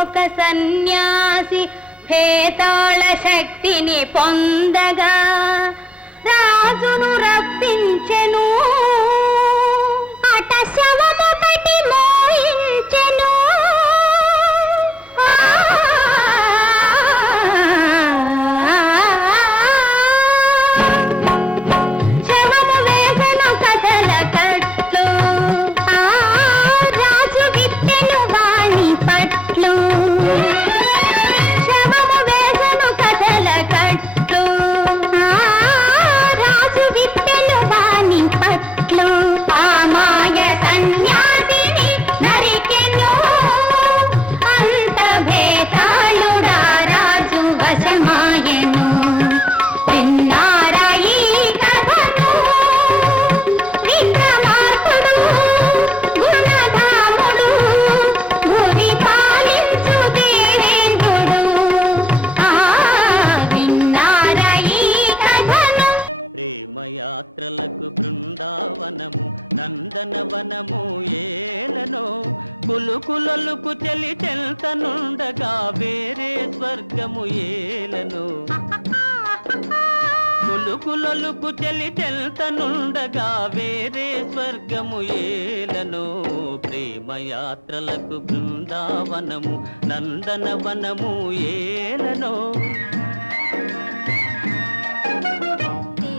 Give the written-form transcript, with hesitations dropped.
ఒక సన్యాసి భేతాళ శక్తిని పొందగా రాజును రప్పించెను. అట శవమొకటి మోయించెను. శవము వేసెను కథల కట్లు, రాజు విప్పెను వాణి పట్లు. శవము వేసెను కథల కట్లు, రాజు విప్పెను వాణి పట్లు. ఆ మాయ సన్యాసిని నరికెను, అంత భేతాళుడా రాజు వశమాయెను. విన్నారా ఈ కథను? విక్రమార్కుడు గుణధాముడు భువి పాలించు దేవేంద్రుడు. విన్నారా ఈ కథను? ప్రేమయాత్రలకు బృందావనము నందనవనము ఏలనో, కులుకులలుకు చెలి చెల్తనుండగా వేరే స్వర్గము ఏలనో. కులుకులలుకు చెలి చెల్తనుండగా వేరే స్వర్గము ఏలనో. ప్రేమయాత్రలకు బృందావనము నందనవనము ఏలనో.